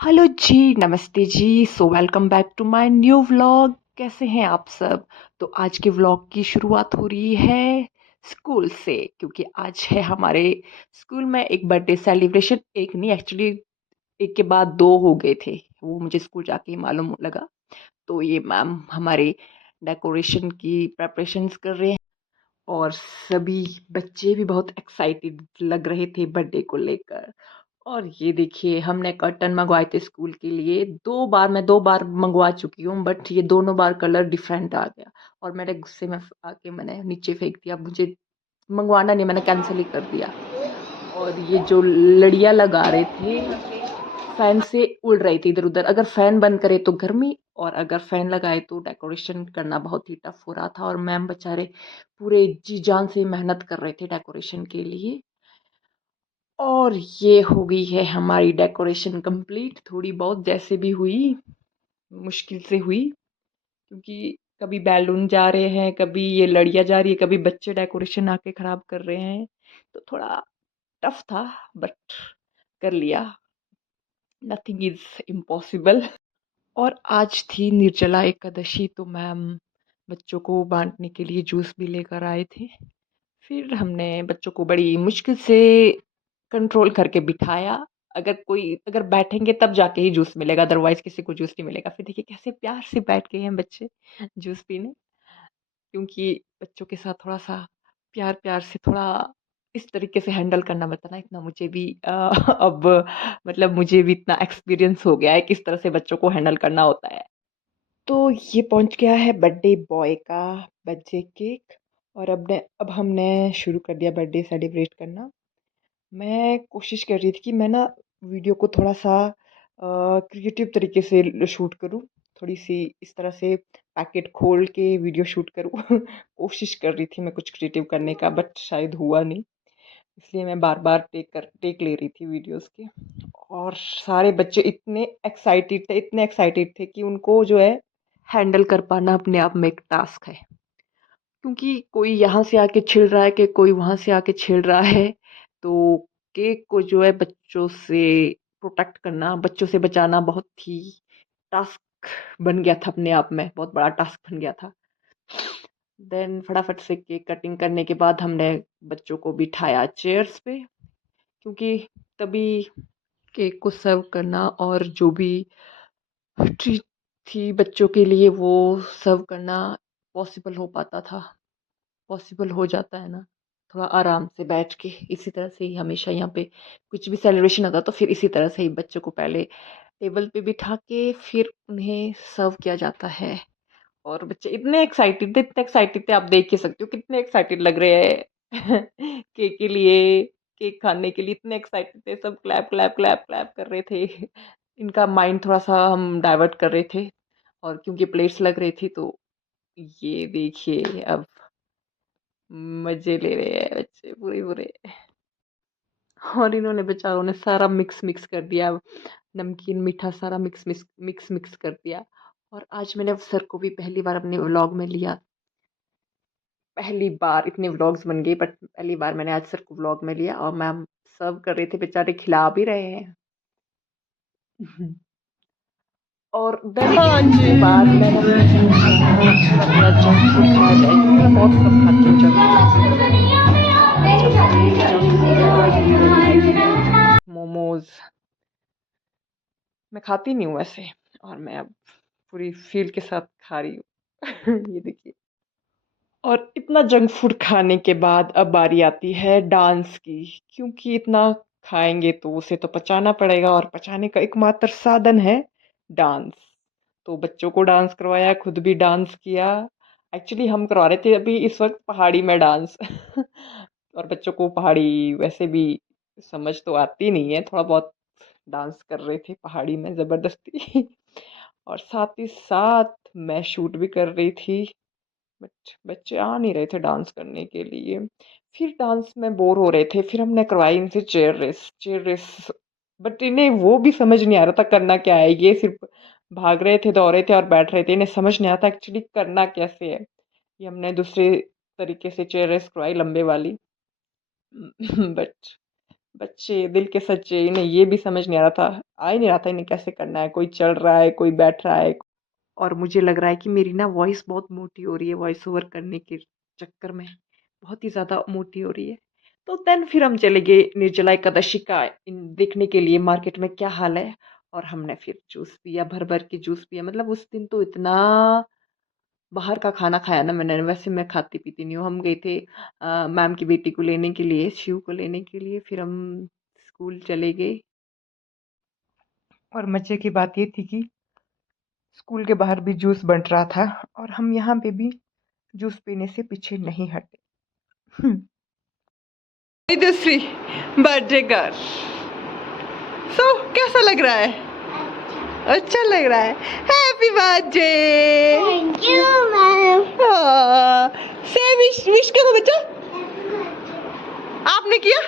Hello जी, नमस्ते जी। So welcome back to my new vlog. कैसे हैं आप सब? तो आज के व्लॉग की शुरुआत हो रही है स्कूल से, क्योंकि आज है हमारे स्कूल में एक बर्थडे सेलिब्रेशन। एक नहीं, एक्चुअली एक के बाद दो हो गए थे, वो मुझे स्कूल जाके ही मालूम लगा। तो ये मैम हमारे डेकोरेशन की प्रेपरेशंस कर रहे हैं, और सभी बच्चे भी बहुत एक्साइटेड लग रहे थे बर्थडे को लेकर। और ये देखिए, हमने कर्टन मंगवाए थे स्कूल के लिए। मैं 2 बार मंगवा चुकी हूँ, बट ये दोनों बार कलर डिफरेंट आ गया, और मैंने गुस्से में आके मैंने नीचे फेंक दिया। मुझे मंगवाना नहीं, मैंने कैंसिल ही कर दिया। और ये जो लड़ियाँ लगा रहे थे, फैन से उड़ रही थी इधर उधर। अगर फैन बंद करे तो गर्मी, और अगर फैन लगाए तो डेकोरेशन करना बहुत ही टफ हो रहा था। और मैम बेचारे पूरे जी जान से मेहनत कर रहे थे डेकोरेशन के लिए। और ये हो गई है हमारी डेकोरेशन कंप्लीट, थोड़ी बहुत जैसे भी हुई, मुश्किल से हुई, क्योंकि कभी बैलून जा रहे हैं, कभी ये लड़ियाँ जा रही है, कभी बच्चे डेकोरेशन आके खराब कर रहे हैं। तो थोड़ा टफ था, बट कर लिया। Nothing is impossible. और आज थी निर्जला एकादशी, तो मैम बच्चों को बांटने के लिए जूस भी लेकर आए थे। फिर हमने बच्चों को बड़ी मुश्किल से कंट्रोल करके बिठाया। अगर बैठेंगे तब जाके ही जूस मिलेगा, अदरवाइज किसी को जूस नहीं मिलेगा। फिर देखिए कैसे प्यार से बैठ गए हैं बच्चे जूस पीने, क्योंकि बच्चों के साथ थोड़ा सा प्यार प्यार से थोड़ा इस तरीके से हैंडल करना बताना, इतना मुझे भी अब मतलब मुझे भी इतना एक्सपीरियंस हो गया है किस तरह से बच्चों को हैंडल करना होता है। तो ये पहुंच गया है बर्थडे बॉय का बर्थडे केक, और अब हमने शुरू कर दिया बर्थडे सेलिब्रेट करना। मैं कोशिश कर रही थी कि मैं ना वीडियो को थोड़ा सा क्रिएटिव तरीके से शूट करूँ, थोड़ी सी इस तरह से पैकेट खोल के वीडियो शूट करूँ। कोशिश कर रही थी मैं कुछ क्रिएटिव करने का, बट शायद हुआ नहीं। इसलिए मैं बार बार टेक ले रही थी वीडियोस के। और सारे बच्चे इतने एक्साइटेड थे कि उनको जो है हैंडल कर पाना अपने आप में एक टास्क है, क्योंकि कोई यहाँ से आके छिल रहा है कि कोई वहाँ से आके छिल रहा है। तो केक को जो है बच्चों से प्रोटेक्ट करना, बच्चों से बचाना बहुत ही टास्क बन गया था, अपने आप में बहुत बड़ा टास्क बन गया था। देन फटाफट से केक कटिंग करने के बाद हमने बच्चों को बिठाया चेयर्स पे, क्योंकि तभी केक को सर्व करना और जो भी ट्रीट थी बच्चों के लिए वो सर्व करना पॉसिबल हो पाता था, पॉसिबल हो जाता है ना, थोड़ा आराम से बैठ के। इसी तरह से ही हमेशा यहाँ पे कुछ भी सेलिब्रेशन होता तो फिर इसी तरह से ही बच्चों को पहले टेबल पे बिठा के फिर उन्हें सर्व किया जाता है। और बच्चे इतने एक्साइटेड थे, आप देख ही सकते हो कितने एक्साइटेड लग रहे हैं केक के लिए, केक खाने के लिए इतने एक्साइटेड थे सब। क्लैप क्लैप क्लैप क्लैप कर रहे थे। इनका माइंड थोड़ा सा हम डाइवर्ट कर रहे थे, और क्योंकि प्लेट्स लग रही थी, तो ये देखिए अब मजे ले रहे हैं बच्चे पूरे पूरे। और इन्होंने बेचारों ने सारा मिक्स मिक्स कर दिया, नमकीन मीठा सारा मिक्स मिक्स मिक्स मिक्स कर दिया। और आज मैंने सर को भी पहली बार अपने व्लॉग में लिया। पहली बार इतने व्लॉग्स बन गए, बट पहली बार मैंने आज सर को व्लॉग में लिया, और मैम सर्व कर रहे थे, बेचारे खिला भी रहे हैं। और देन हाँ उसके जी। बाद मैंने सोचा कि थोड़ा थोड़ा जंक फूड खाया जाए, क्योंकि मैं बहुत कम खाती हूँ जंक फूड। तो आज हमने जंक फूड खाया, मोमोज। मैं खाती नहीं हूँ वैसे, और मैं अब पूरी फील के साथ खा रही हूँ। ये देखिए। और इतना जंक फूड खाने के बाद अब बारी आती है डांस की, क्योंकि इतना खाएंगे तो उसे तो पचाना पड़ेगा, और पचाने का एकमात्र साधन है डांस। तो बच्चों को डांस करवाया, खुद भी डांस किया। एक्चुअली हम करवा रहे थे अभी इस वक्त पहाड़ी में डांस। और बच्चों को पहाड़ी वैसे भी समझ तो आती नहीं है, थोड़ा बहुत डांस कर रहे थे पहाड़ी में जबरदस्ती। और साथ ही साथ मैं शूट भी कर रही थी, बट बच्चे आ नहीं रहे थे डांस करने के लिए। फिर डांस में बोर हो रहे थे, फिर हमने करवाई इनसे चेयर रेस। बट इन्हें वो भी समझ नहीं आ रहा था करना क्या है, ये सिर्फ भाग रहे थे, दौड़ रहे थे और बैठ रहे थे। इन्हें समझ नहीं आता एक्चुअली करना कैसे है। ये हमने दूसरे तरीके से चेयर रेस करवाई, लंबे वाली। बट बच्चे दिल के सच्चे, इन्हें ये भी समझ नहीं आ रहा था, आ ही नहीं रहा था इन्हें कैसे करना है, कोई चल रहा है, कोई बैठ रहा है। और मुझे लग रहा है कि मेरी ना वॉइस बहुत मोटी हो रही है वॉइस ओवर करने के चक्कर में, बहुत ही ज़्यादा मोटी हो रही है। तो देन फिर हम चले गए निर्जला एकादशी का देखने के लिए मार्केट में क्या हाल है। और हमने फिर जूस पिया, भर भर के जूस पिया। मतलब उस दिन तो इतना बाहर का खाना खाया ना मैंने, वैसे मैं खाती पीती नहीं हूँ। हम गए थे मैम की बेटी को लेने के लिए, शिव को लेने के लिए, फिर हम स्कूल चले गए। और मजे की बात ये थी कि स्कूल के बाहर भी जूस बंट रहा था और हम यहाँ पे भी जूस पीने से पीछे नहीं हटे। दूसरी बर्थडे गर्ल। सो कैसा लग रहा है? अच्छा लग रहा है। Happy birthday. Thank you ma'am. से विश करो बच्चा। आपने किया?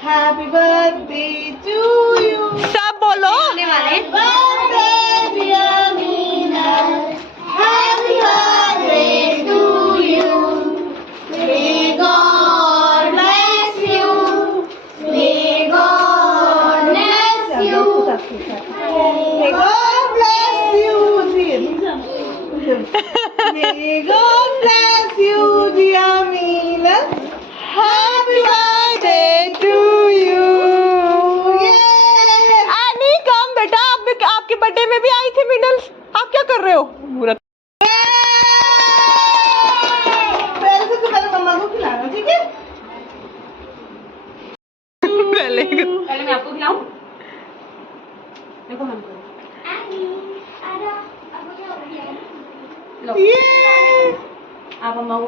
Happy birthday to you. सब बोलो। Happy birthday dear Meena. Happy birthday to you. May God bless you. May God bless you. May God bless you. May God bless you dear Meena. Happy birthday to you. आनी कम बेटा, आपके birthday में भी आई थी medals. आप क्या कर रहे हो? पूरा पहले सबसे पहले मम्मा को खिलाना, ठीक है? पहले मैं आपको खिलाऊं? देखो मम्मी को। लो ये आप मम्मा को